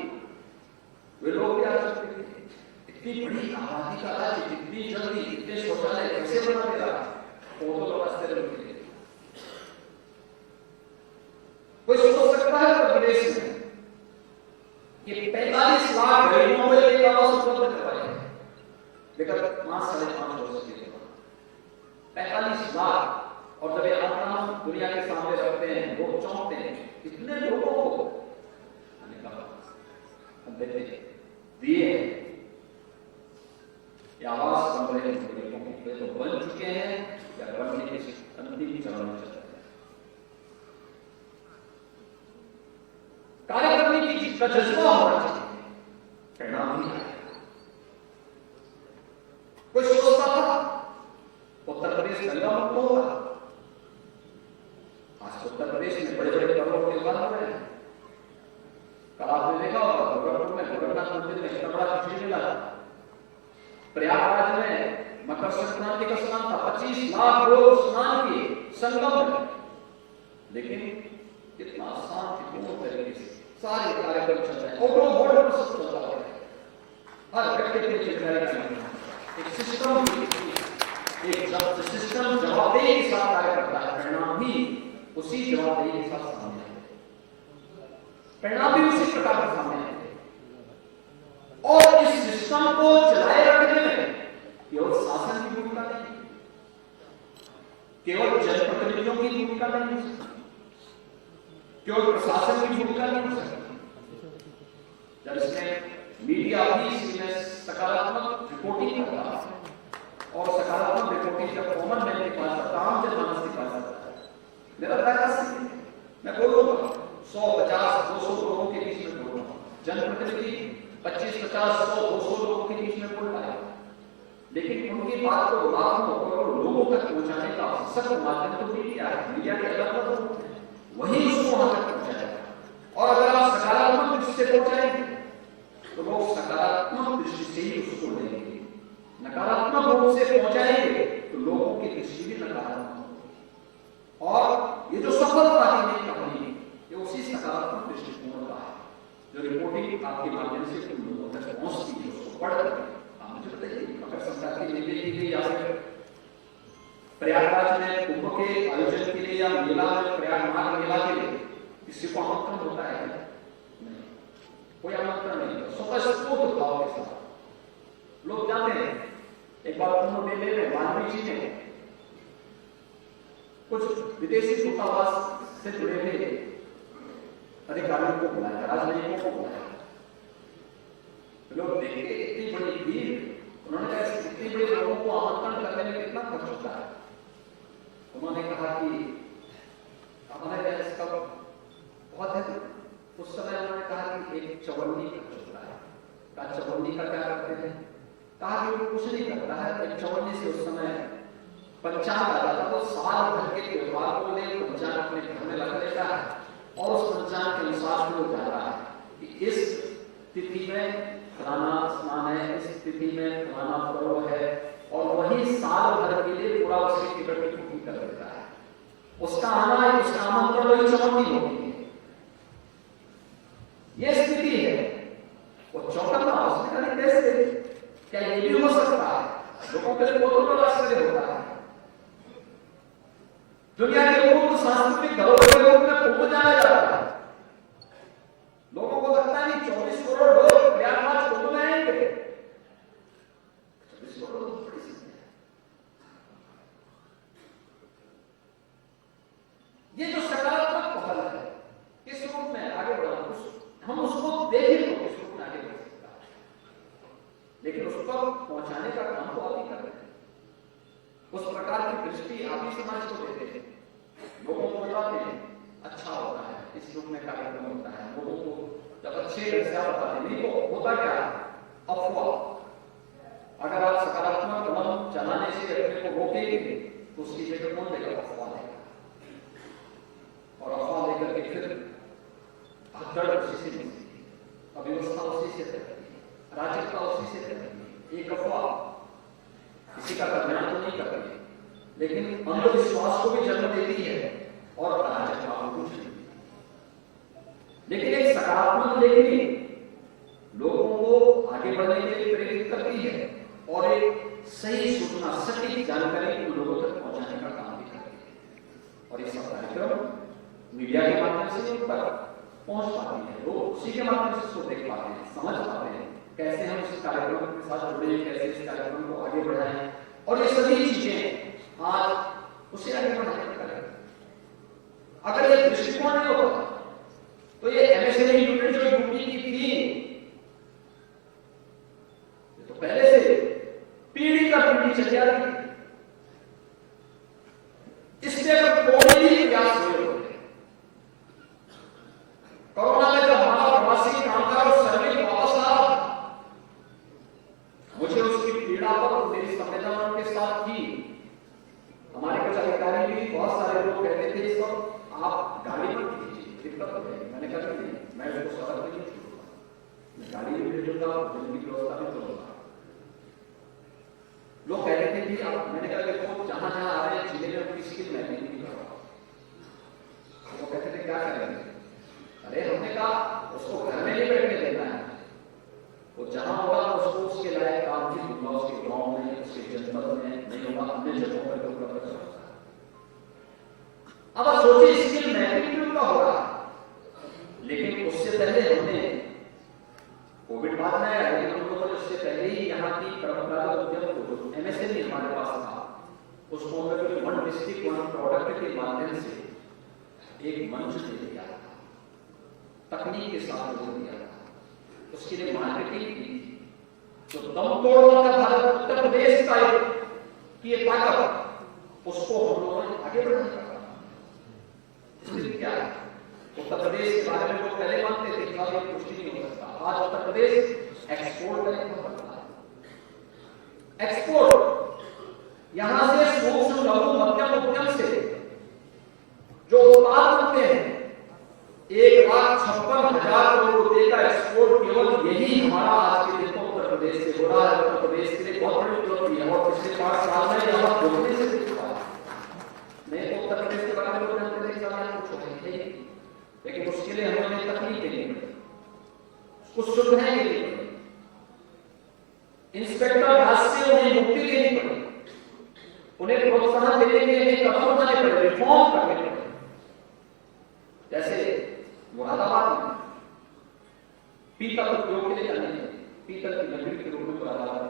वे लोग क्या करते थे? इतनी बड़ी आबादी का राज्य इतनी जल्दी इतने शौचालय कैसे बना दे रहा है? वो तो लोग आश्चर्य होते थे। कोई सोच सकता है उत्तर प्रदेश में कि 45 लाख गरीबों को एक आवास उपलब्ध करवाए, लेकिन 5-5.5 वर्ष के बाद 45 लाख, और जब ये आंकड़ा हम दुनिया के सामने रखते हैं, लोग चौंकते हैं, इतने लोगों को मैंने कहा देते दिए या आवास बन रहे हैं, गरीबों के तो बन चुके हैं या बनने के अंतिम चरण में चल रहे हैं। कार्य करने की जज्बा होना चाहिए, परिणाम नहीं आएगा। कोई सोचता था उत्तर प्रदेश गंगा मुक्त होगा, आज उत्तर प्रदेश में बड़े बड़े पर्वत के उदाहरण हो रहे हैं। कल आपने देखा होगा गोरखपुर में गोरखनाथ मंदिर में इतना बड़ा खिचड़ी मिला, प्रयागराज में मकर संक्रांति का स्नान था, 25 लाख लोग स्नान किए संगम में, लेकिन इतना शांतिपूर्ण तरीके से सारे कार्यक्रम चल रहे हैं, और बॉर्डर पर सब चल रहा है, हर व्यक्ति अपनी जिम्मेदारी का एक सिस्टम, एक सिस्टम जवाबदेही के साथ कार्य करता है, परिणाम भी उसी जवाबदेही के साथ सामने आते हैं, परिणाम भी उसी प्रकार के सामने आते हैं। और इस सिस्टम को चलाए रखने में केवल शासन की भूमिका नहीं, केवल जनप्रतिनिधियों की भूमिका नहीं हो सकती, केवल प्रशासन की भूमिका नहीं हो सकती। जब इसमें मीडिया भी इसमें सकारात्मक रिपोर्टिंग करता है, और सकारात्मक रिपोर्टिंग जब कॉमन मैन के पास आता है, आम जनमानस के पास आता है, मेरा प्रयास मैं बोलूंगा 100, 50, 200 लोगों के बीच में बोलूंगा, जनप्रतिनिधि 25, 50, 100, 200 लोगों के बीच में बोल पाए, लेकिन उनकी बात को लाखों करोड़ों लोगों तक पहुंचाने का सख्त माध्यम तो मीडिया है, मीडिया के अलग वही उसको वहां तक पहुंचाएगा। और अगर आप सकारात्मक दृष्टि से पहुंचाएंगे तो लोग सकारात्मक दृष्टि से ही उसको लेंगे, नकारात्मक रूप से पहुंचाएंगे तो लोगों की दृष्टि भी नकारात्मक होगी। और ये जो सफलता की कहानी है, ये उसी सकारात्मक दृष्टिकोण का है, जो रिपोर्टिंग आपके माध्यम से तुम लोगों तक पहुंचती है, उसको पढ़ करके आप मुझे बताइए, मकर संक्रांति के मेले के लिए या फिर प्रयागराज में कुंभ के आयोजन के लिए या मेला में प्रयागराज मेला के लिए किसी को आमंत्रण होता है? नहीं, कोई आमंत्रण नहीं, स्वतःस्फूर्त भाव के साथ लोग जाते हैं। एक बार कुंभ मेले में वाल्मीकि जी ने कुछ विदेशी दूतावास से जुड़े हुए अधिकारियों को बुलाया, राजनयिकों को बुलाया, लोग देखे इतनी बड़ी भीड़, उन्होंने कहा इतनी बड़ी लोगों को आमंत्रण करने में कितना खर्च होता है? उन्होंने कहा कि हमारे इसका बहुत है, उस समय उन्होंने कहा कि एक चवन्नी खर्च होता है। कहा चवन्नी का क्या करते हैं? कहा कि वो कुछ नहीं करता है, एक चवन्नी से उस समय पंचांग आ जाता है, तो साल भर के त्योहार को ले पंचांग अपने घर में रख लेता है, और उस पंचांग के अनुसार वो जाता है कि इस तिथि में फलाना स्नान है, इस तिथि में फलाना पर्व है, और वही साल भर के लिए पूरा उसकी टिकट की बुकिंग कर देता है। उसका आना है, उसका आमंत्रण वही चवन्नी होगी। ये स्थिति है, वो चौकन्ना, उसने कहा कैसे, क्या ये भी हो सकता है? लोगों के लिए बहुत बड़ा आश्चर्य होता है। दुनिया के लोगों को सांस्कृतिक धरोहर के रूप में कुंभ जाना जाता है, लोगों को लगता है 24 करोड़ लोग प्रयागराज कुंभ में आएंगे, 24 करोड़ लोग बड़ी संख्या है। ये जो सकारात्मक पहल है, किस रूप में आगे बढ़ा, हम उसको देखें तो किस रूप में आगे बढ़ सकता है, लेकिन उस पर पहुंचाने का काम तो आप ही कर रहे हैं। उस प्रकार की दृष्टि आप ही समाज को देते हैं, लोगों को बताते हैं अच्छा होता है, इस रूप में कार्यक्रम होता है, लोगों को जब अच्छे ढंग से आप बताते नहीं तो होता क्या है? अफवाह। अगर आप सकारात्मक कदम चलाने से अपने को रोकेंगे तो उसकी जगह कौन देगा? अफवाह देगा, और अफवाह देकर के फिर भगदड़ उसी से मिलती है, अव्यवस्था उसी से रहती है, अराजकता उसी से रहती है। एक अफवाह किसी का कल्याण तो नहीं करती, लेकिन अंधविश्वास को भी जन्म देती है और अराजकता को कुछ नहीं देती। लेकिन एक सकारात्मक लेखनी लोगों को आगे बढ़ने के लिए प्रेरित करती है, और एक सही सूचना, सटीक जानकारी को लोगों तक पहुंचाने का काम भी करती है। और ये सब कार्यक्रम मीडिया के माध्यम से उन तक पहुंच पाती है, लोग उसी के माध्यम से उसको देख पाते हैं, समझ पाते हैं कैसे हम इस कार्यक्रम के साथ जुड़े, कैसे इस कार्यक्रम को आगे बढ़ाएं, और ये सभी चीजें आज उसे आगे बढ़ाने का कार्यक्रम। अगर ये दृष्टिकोण नहीं होता तो ये एमएसएमई यूनिट जो यूपी की थी, तो पहले से पीढ़ी का पीढ़ी चल जाती थी। इससे अगर कोई भी प्रयास हुए होते, कोरोना में जब हमारा प्रवासी कामगार और श्रमिक वापस आ रहा था, मुझे उसकी पीड़ा पर मेरी संवेदना उनके साथ थी। हमारे कुछ अधिकारी भी, बहुत सारे लोग कहते थे इस वक्त आप गाड़ी पर कीजिए, दिक्कत हो जाएगी। मैंने कहा नहीं, मैं उसको सड़क पर नहीं छोड़ूंगा, मैं गाड़ी भी भेजूंगा, बिजली की व्यवस्था भी करूंगा। लोग कहते थे भी मैंने कहा देखो जहां जहां आ रहे हैं जिले में उनकी स्किल मैपिंग नहीं करवा। वो कहते थे क्या करेंगे? अरे हमने कहा उसको घर में नहीं बैठने देना है, वो जहां होगा उसको उसके लायक काम भी दूंगा, उसके गांव में, उसके जनपद में, नहीं होगा अन्य जगहों पर तो उपलब्ध होगा। अब आप सोचिए स्किल मैपिंग क्यों का होगा, लेकिन उससे पहले हमने कोविड बाद में आया, लेकिन हम लोगों ने उससे पहले ही यहाँ की परंपरागत उद्यम को एमएसएमई हमारे पास था, उसको हमने वन डिस्ट्रिक्ट वन प्रोडक्ट के माध्यम से एक मंच दे दिया था, तकनीक के साथ जोड़ दिया था, उसके लिए मार्केटिंग की। तो दम तोड़ना का भारत उत्तर प्रदेश का की ताकत, उसको हम लोगों ने आगे बढ़ाने का इसलिए क्या है, उत्तर प्रदेश के बारे में लोग पहले मानते थे कि ये पुष्टि नहीं हो सकता। आज उत्तर प्रदेश एक्सपोर्ट करने को बनता है, एक्सपोर्ट यहां से सूक्ष्म लघु मध्यम उद्यम से जो उत्पाद बनते हैं 1,56,000 करोड़ रुपए का एक्सपोर्ट केवल यही हमारा आज के दिन उत्तर प्रदेश से हो रहा है। उत्तर प्रदेश के लिए बहुत बड़ी उपलब्धि है और पिछले 5 साल में यहां जोड़ने से दिख रहा है। नहीं तो उत्तर प्रदेश के बारे में लोग जानते थे कुछ है, लेकिन उसके लिए हमें तकनीक देनी पड़ी, कुछ सुविधाएं देनी पड़ी, इंस्पेक्टर राज से उन्हें मुक्ति देनी पड़ी, उन्हें प्रोत्साहन देने के लिए कदम उठाने पड़े, रिफॉर्म करने पड़े। जैसे मुरादाबाद में पीतल उद्योग के लिए जाने, पीतल की लकड़ी के रूप में मुरादाबाद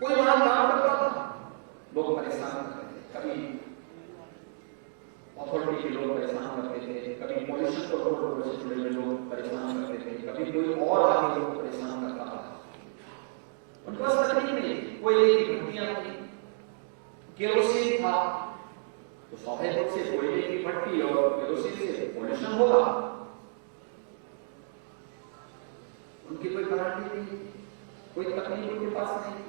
कोई वहां काम करता था, लोग परेशान करते थे, कभी अथॉरिटी के लोग परेशान करते थे, कभी पॉल्यूशन कंट्रोल से जुड़े हुए लोग परेशान करते थे, कभी कोई और आगे लोग परेशान करता था। उनके पास तकनीक नहीं, कोयले की भट्टियां थी, केरोसिन था, तो स्वाभाविक रूप से कोयले की भट्टी और केरोसिन से पॉल्यूशन होगा। उनकी कोई गारंटी नहीं, कोई तकनीक उनके पास नहीं,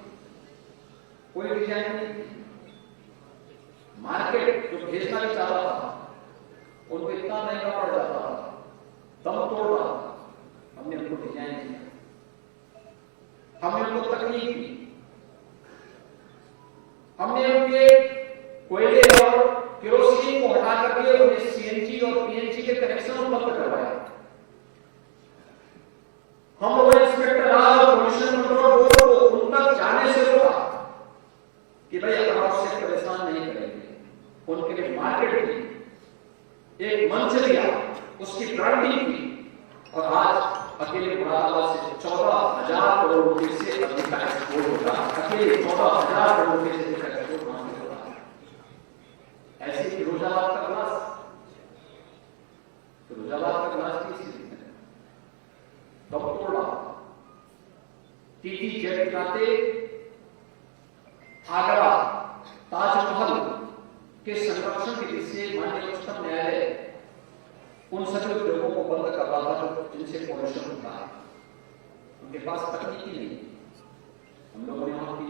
कोई डिजाइन नहीं, मार्केट जो भेजना भी चाहता था उनको इतना महंगा पड़ जाता था, दम तोड़ रहा था। हमने उनको डिजाइन दिया, हमने उनको तकनीक दी, हमने उनके कोयले और केरोसिन को हटा करके उन्हें सीएनजी और पीएनजी के कनेक्शन उपलब्ध करवाया। हम लोगों ने इंस्पेक्टर राज और पॉल्यूशन कंट्रोल बोर्ड को उन तक जाने से रोका कि भाई अगर आप उससे परेशान नहीं करेंगे, उनके लिए मार्केट दी, एक मंच दिया, उसकी ब्रांडिंग की, और आज अकेले मुरादाबाद से 14,000 करोड़ रुपए से अधिक का एक्सपोर्ट हो रहा है, अकेले 14,000 करोड़ रुपए से अधिक का एक्सपोर्ट हो रहा है। ऐसे फिरोजाबाद का ग्लास, फिरोजाबाद का ग्लास की स्थिति है, दम तोड़ रहा, टीटी जेट नाते आगरा ताजमहल के संरक्षण के लिए माननीय उच्चतम न्यायालय उन सभी उद्योगों को बंद कर रहा था जिनसे पॉल्यूशन होता है। उनके पास तकनीकी नहीं, हम लोगों ने वहां की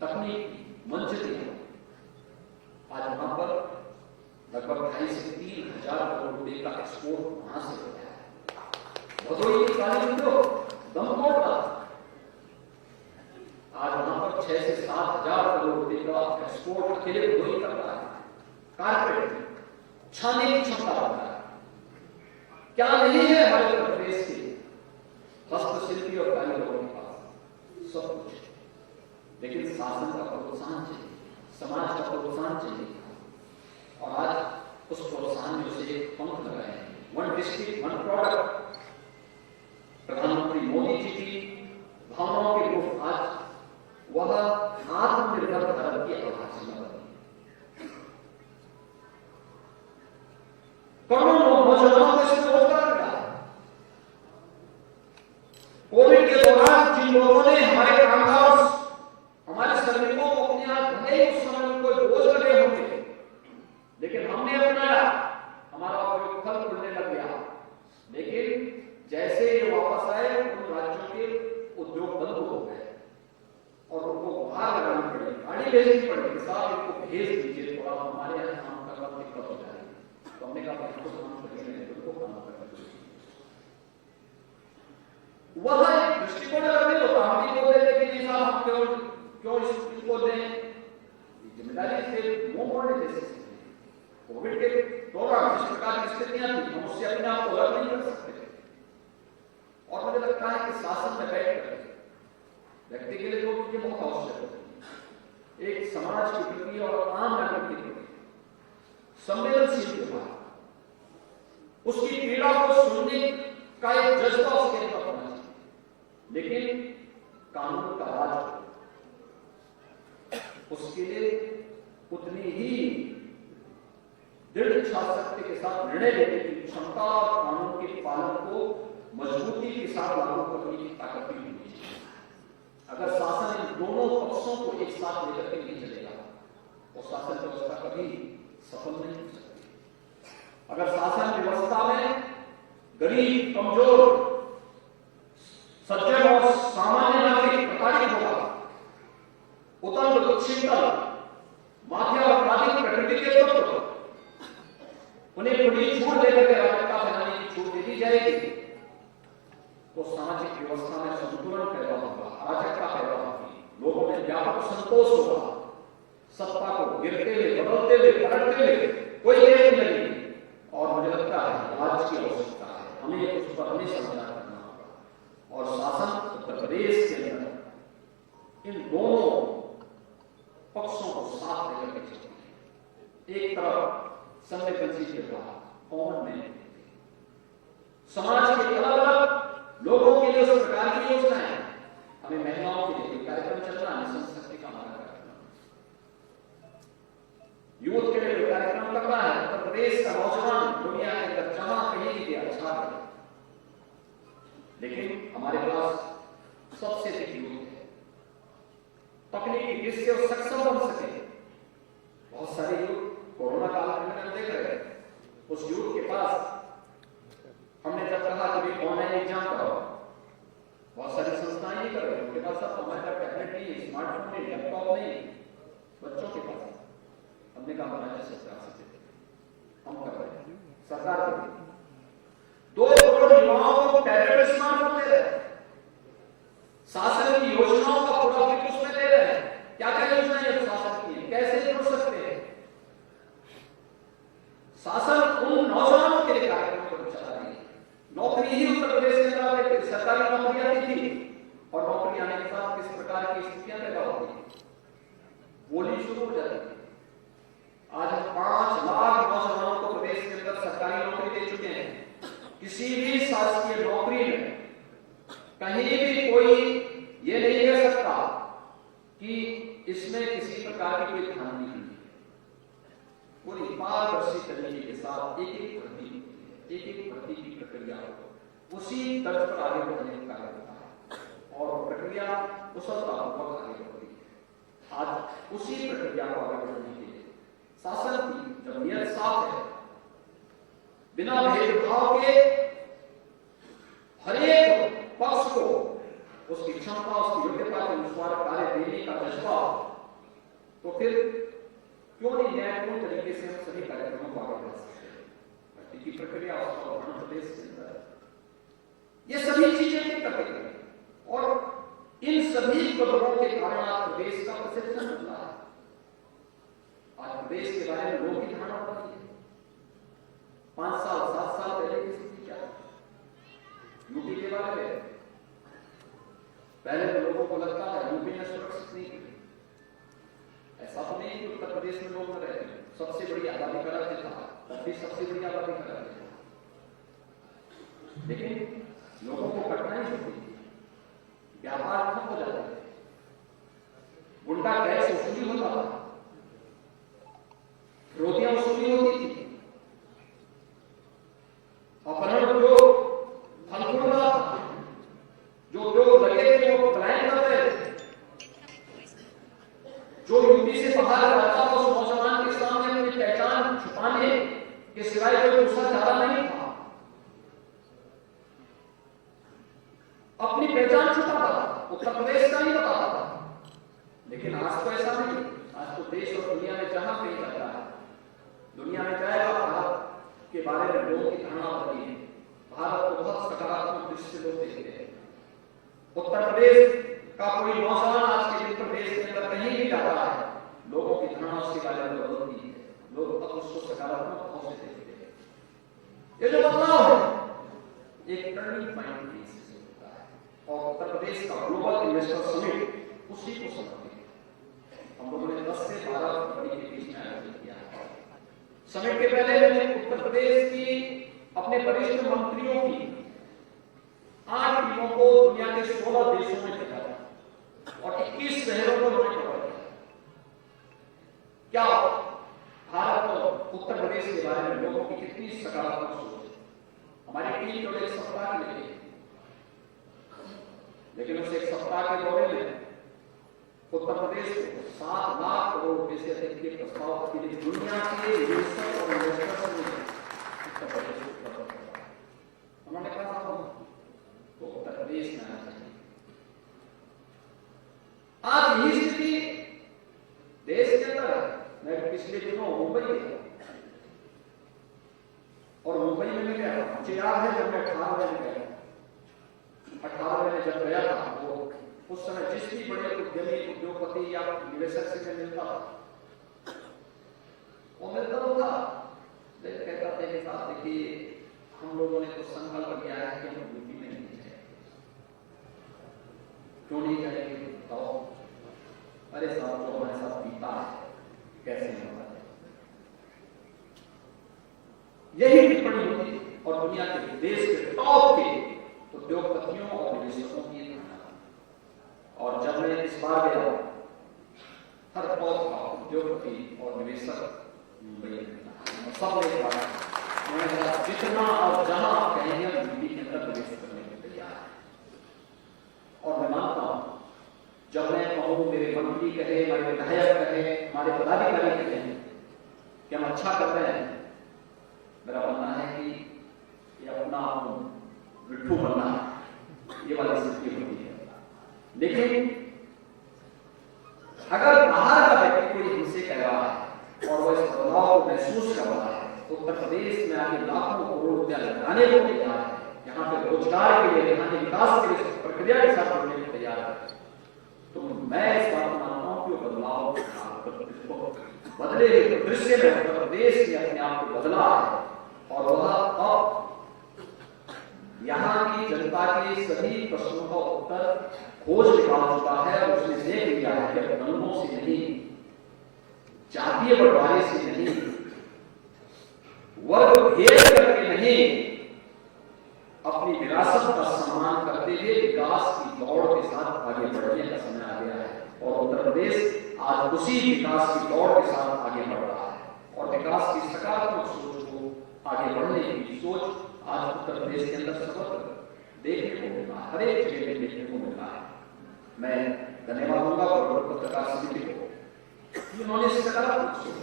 तकनीक मंच दिया। आज वहां पर लगभग 2,500 से 3,000 करोड़ रुपए का एक्सपोर्ट वहां से हो गया है। भदोही की काली उद्योग दम तोड़ रहा, आज वहां पर 6,000 से 7,000 करोड़ रुपए का एक्सपोर्ट अकेले भदोही कर रहा है। कारपेट छाने की क्षमता रखता है, क्या नहीं है हमारे उत्तर प्रदेश के हस्तशिल्पी और कारीगरों के पास सब कुछ, लेकिन शासन का प्रोत्साहन चाहिए, समाज का प्रोत्साहन चाहिए, और आज उस प्रोत्साहन में से पंख लगाए हैं। वन डिस्ट्रिक्ट वन प्रोडक्ट, प्रधानमंत्री मोदी जी की भावनाओं के रूप आज वह आत्मनिर्भर भारत की आधारशिला बनी। करोड़ों नौजवानों को इसमें रोजगार मिला। कोविड के दौरान जिन लोगों ने हमारे कामगार, हमारे श्रमिकों को अपने आप, भले ही उस समय उनको बोझ लगे होंगे, लेकिन हमने अपनाया, हमारा उपयोग फल खुलने लग गया। लेकिन जैसे ये वापस आए, उन राज्यों के उद्योग बंद हो गए और उनको बाहर लगानी पड़ी, गाड़ी भेजनी पड़ी, साहब इनको भेज दीजिए, थोड़ा हमारे यहाँ काम करना दिक्कत हो जाएगी। तो हमने कहा काम करके उनको काम करना कोविड के दौरान जिस प्रकार की स्थितियां थी, हम उससे अपने आप को अलग नहीं कर सकते। और मुझे लगता है कि शासन में बैठकर व्यक्ति के लिए तो ये बहुत आवश्यक है, एक समाज के प्रति और आम नागरिक के प्रति संवेदनशील व्यवहार, उसकी पीड़ा को सुनने का एक जज्बा उसके अंदर होना चाहिए। लेकिन कानून का राज हो, उसके लिए उतनी ही दृढ़ इच्छा शक्ति के साथ निर्णय लेने की क्षमता और कानून के पालन को मजबूती के साथ लागू करने की ताकत भी होनी चाहिए। अगर शासन इन दोनों पक्षों को एक साथ लेकर के नहीं चलेगा तो शासन व्यवस्था कभी सफल नहीं हो सकती। अगर शासन व्यवस्था में गरीब, कमजोर, सज्जन और सामान्य नागरिक प्रताड़ित होगा, उतंत्र, उच्छृंखल, माफिया और अपराधिक प्रकृति के तत्व उन्हें खुली छूट देकर के अराजकता फैलाने की छूट दे दी जाएगी, तो सामाजिक व्यवस्था में संतुलन पैदा होगा, अराजकता पैदा होगी, लोगों में व्यापक संतोष होगा, सत्ता को गिरते हुए, बदलते हुए, पलटते हुए कोई देर नहीं लगेगी। और मुझे लगता है आज की आवश्यकता है, हमें उस पर हमेशा विचार करना होगा। और शासन उत्तर प्रदेश के अंदर इन दोनों पक्षों को साथ लेकर के चलते हैं। एक तरफ संवेदनशील व्यवहार, कॉमन मैन, समाज के अलग अलग लोगों के लिए उस प्रकार की योजनाएं, हमें महिलाओं के लिए कार्यक्रम चल रहा है, मिशन शक्ति का हमारा कार्यक्रम, यूथ के लिए कार्यक्रम कर रहा है। उत्तर प्रदेश का नौजवान दुनिया के अंदर जहां कहीं भी गया अच्छा है, लेकिन हमारे पास सबसे अधिक यूथ है, तकनीकी जिससे वो सक्षम बन सके। बहुत सारे यूथ कोरोना काल में हम देख रहे हैं, उस यूथ के पास हमने जब कहा कि ऑनलाइन एग्जाम कराओ, बहुत सारी संस्थाएं नहीं कर रही, उनके पास सब हमारे पास टैबलेट नहीं, स्मार्टफोन नहीं, लैपटॉप नहीं, बच्चों के पास। हमने कहा बनाया सरकार से, हम कर रहे हैं, सरकार कर रही है। 2 करोड़ युवाओं को टैबलेट, स्मार्टफोन दे रहे हैं, शासन की योजनाओं का पूरा वित्त उसमें दे रहे हैं। क्या क्या योजनाएं शासन की है, कैसे जुड़ सकते हैं? शासन उन नौजवानों के लिए कार्यक्रम को चला रही है। नौकरी ही उत्तर प्रदेश के अंदर सरकारी नौकरियां थी, और नौकरी आने के साथ किस प्रकार की स्थितियां पैदा होती, बोली शुरू हो जाती है। आज हम 5 लाख नौजवानों को प्रदेश के अंदर सरकारी नौकरी दे चुके हैं। किसी भी शासकीय नौकरी में कहीं भी कोई ये नहीं कह सकता कि इसमें किसी प्रकार की कोई ध्यान नहीं है। पूरी पारदर्शी तरीके के साथ एक एक भर्ती की प्रक्रिया उसी तर्ज पर आगे बढ़ने का कार्य होता है, और प्रक्रिया कुशलतापूर्वक आगे बढ़ती है। आज उसी प्रक्रिया को आगे बढ़ने के लिए शासन की जब नियत साफ है, बिना भेदभाव के हर एक पक्ष को उसकी क्षमता, उसकी योग्यता के अनुसार कार्य देने का जज्बा, तो फिर क्यों नहीं न्यायपूर्ण तरीके से हम सभी कार्यक्रमों को आगे बढ़ा सकते हैं। भर्ती की प्रक्रिया उसका उत्तर प्रदेश के अंदर ये सभी चीजें नहीं करते हैं, और इन सभी कदमों के कारण आज प्रदेश का परसेप्शन बदला है। आज प्रदेश के बारे में लोग की धारणा बदली है। 5 साल 7 साल पहले की स्थिति क्या है यूपी के बारे में? पहले तो लोगों को लगता है यूपी में सुरक्षित नहीं है। ऐसा तो नहीं कि उत्तर प्रदेश में लोग न रहे, सबसे बड़ी आबादी का राज्य था, अभी सबसे बड़ी आबादी का राज्य था, लेकिन लोगों को कठिनाई होती थी, व्यापार ठप हो जाते थे, गुंडा टैक्स वसूली होता था, रोटियां वसूली होती थी, अपहरण जो फलफूल रहा था, जो लगे थे वो पलायन कर रहे थे, जो यूपी से बाहर रहता था उस नौजवान के सामने अपनी पहचान छुपाने के सिवाय कोई दूसरा चारा नहीं था, अपनी पहचान छुपाता था, उत्तर प्रदेश का नहीं बताता था। लेकिन आज तो ऐसा नहीं, आज तो देश और दुनिया में जहां कहीं जाता है, दुनिया में जाएगा, भारत के बारे में लोगों की धारणा बदली है, भारत को बहुत सकारात्मक दृष्टि से लोग देखते हैं। उत्तर प्रदेश का कोई नौजवान आज के दिन प्रदेश के अंदर कहीं भी जाता है, लोगों की धारणा उसके बारे में बदलती है, लोग अब उसको सकारात्मक ये जो बदलाव है एक टर्निंग पॉइंट बेसिस होता है और उत्तर प्रदेश का ग्लोबल इन्वेस्टर समिट उसी को समर्पित है। हम लोगों ने 10 से 12 फरवरी के बीच में आयोजित किया है। समिट के पहले मैंने उत्तर प्रदेश की अपने वरिष्ठ मंत्रियों की 8 टीमों को दुनिया के 16 देशों में भेजा और 21 शहरों को उन्होंने कवर किया। क्या भारत और उत्तर प्रदेश के बारे में लोगों की कितनी सकारात्मक सोच है। हमारी टीम केवल एक सप्ताह के लिए, लेकिन उस एक सप्ताह के दौरे में उत्तर प्रदेश को 7 लाख करोड़ रुपए से अधिक के प्रस्ताव के लिए दुनिया के निवेशक और इन्वेस्टर्स ने उत्तर प्रदेश को कवर किया। उन्होंने कहा तो उत्तर प्रदेश में आना चाहिए। आज यही स्थिति देश के अंदर है। मैं पिछले दिनों मुंबई गया और मुंबई में मैं गया, मुझे याद है जब मैं 18 में गया, 18 में जब गया था वो उस समय जिस भी बड़े उद्यमी उद्योगपति या निवेशक से मैं मिलता था वो मिलता था, कहता था कि साहब देखिए हम लोगों ने तो संकल्प किया है कि हम यूपी में नहीं जाएंगे। क्यों नहीं जाएंगे बताओ? अरे साहब तो हमारे साथ बीता है, कैसे होगा? यही टिप्पणी होती और दुनिया के देश के टॉप के उद्योगपतियों और निवेशकों की धारणा। और जब मैं इस बार गया हर टॉप का उद्योगपति और निवेशक मुंबई में सब ने कहा जितना और जहां आप कहेंगे हम दिल्ली के अंदर निवेश करने के तैयार है। और मैं मानता हूं जब मैं कहूं, मेरे मंत्री कहे, हमारे विधायक कहे, हमारे पदाधिकारी कहे कि हम अच्छा कर रहे हैं, मेरा मानना है कि ये अपना विट्ठू बनना ये वाली स्थिति होती है। लेकिन अगर बाहर का व्यक्ति कोई हमसे कह रहा है और वह इस बदलाव को महसूस कर रहा है, उत्तर प्रदेश में आगे लाखों करोड़ रुपया लगाने को तैयार है, यहाँ पे रोजगार के लिए, यहाँ के विकास के लिए प्रक्रिया के साथ जुड़ने को तैयार है, तो मैं इस बात को मानता हूं कि बदलाव बदले हुए दृश्य में उत्तर प्रदेश ने अपने आप को बदला है और वह अब यहाँ की जनता के सभी प्रश्नों का उत्तर खोज निकाल चुका है और उसने देख लिया है कि दंगों से नहीं, जातीय बंटवारे से नहीं, वर्ग भेद करके नहीं, अपनी विरासत का सम्मान करते हुए विकास की दौड़ के साथ आगे बढ़ने का समय आ गया है। और उत्तर प्रदेश आज उसी विकास की दौड़ के साथ आगे बढ़ रहा है और विकास की सकारात्मक सोच को आगे बढ़ने की सोच आज उत्तर प्रदेश के अंदर सर्वत्र देखने को मिल रहा है, हर एक जगह देखने को मिल रहा है। मैं धन्यवाद दूंगा गोरखपुर पत्रकार समिति को, उन्होंने सकारात्मक सोच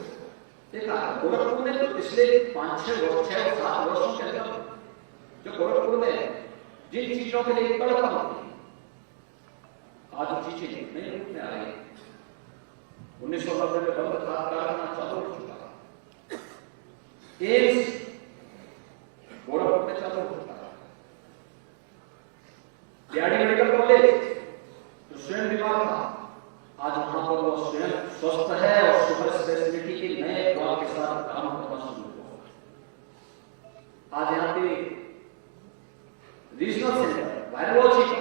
देखा। गोरखपुर ने तो पिछले 5-6 वर्ष 6-7 वर्षों के अंदर जो गोरखपुर में जिन चीजों के लिए तड़प होती आज वो चीजें नए रूप में आ रही। 1990 में बंद खाद कारखाना चालू हो चुका, एम्स गोरखपुर में चालू हो चुका, डीआरडी मेडिकल कॉलेज जो स्वयं बीमार था आज वहां पर वो स्वयं स्वस्थ है और सुपर स्पेशलिटी के नए ब्लॉक के साथ काम करना शुरू हुआ। आज यहाँ पे रीजनल सेंटर वायरोलॉजी का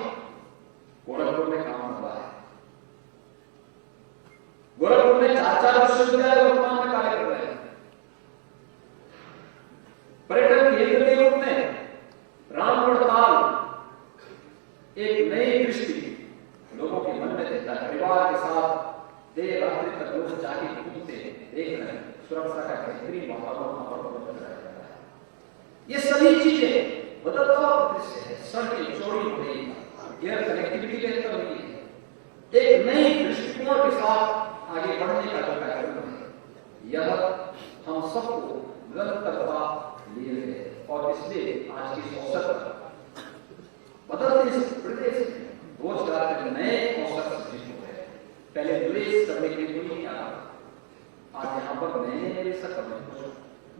गोरखपुर में काम हो रहा है। गोरखपुर में 4 विश्वविद्यालय वर्तमान में कार्य कर रहे हैं। पर्यटन केंद्र के रूप में रामगढ़ताल एक नई दृष्टि लोगों के मन में देता है। परिवार के साथ देर रात्रि तक लोग जाके घूमते देख रहे हैं, सुरक्षा का बेहतरीन वातावरण उपलब्ध कराया जा रहा है। ये सभी चीजें बदलता हुआ दृश्य है। सड़कें चौड़ी हो गई, एयर कनेक्टिविटी बेहतर हो गई है, एक नई दृष्टिकोण के साथ आगे बढ़ने का जो कार्यक्रम है यह हम सबको निरंतरता लिए हुए और इसलिए आज के अवसर पर बदलते इस प्रदेश में रोजगार के नए अवसर सृजित हो गए। पहले निवेश करने के लिए नहीं आ रहा, आज यहाँ पर नए निवेशक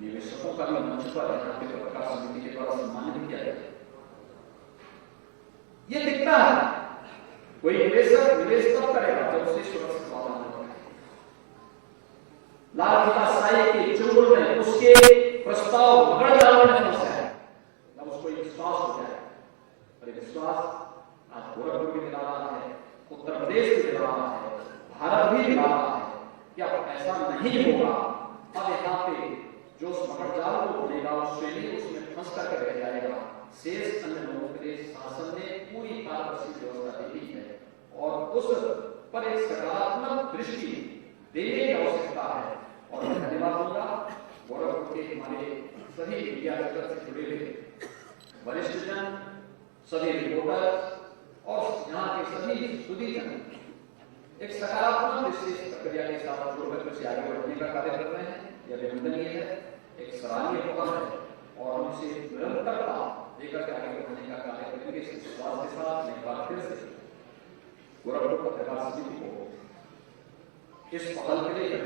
निवेशकों का भी मंच पर यहाँ पे पत्रकार समिति के द्वारा सम्मानित किया गया। ये दिखता है कोई निवेशक निवेश तब करेगा जब उसे सुरक्षित वातावरण मिले। लाल किला साई के चुंगल में उसके प्रस्ताव मगर जाल में फंसा है, शेष अन्य लोगों के लिए शासन ने पूरी पारदर्शी व्यवस्था दी है और उस पर एक सकारात्मक दृष्टि देने की आवश्यकता है। और मैं धन्यवाद दूंगा गोरखपुर के हमारे सभी मीडिया जगत से जुड़े हुए वरिष्ठ जन, सभी रिपोर्टर्स और यहाँ के सभी सुधीजन एक सकारात्मक दृष्टि से प्रक्रिया के साथ जुड़कर से आगे बढ़ने का कार्य कर रहे हैं। यह अभिनंदनीय है, एक सराहनीय पहल है और उनसे निरंतरता लेकर आगे बढ़ने का कार्य करेंगे। इस विश्वास के साथ एक बार फिर से गोरखपुर पत्रकार समिति को इस पहल के लिए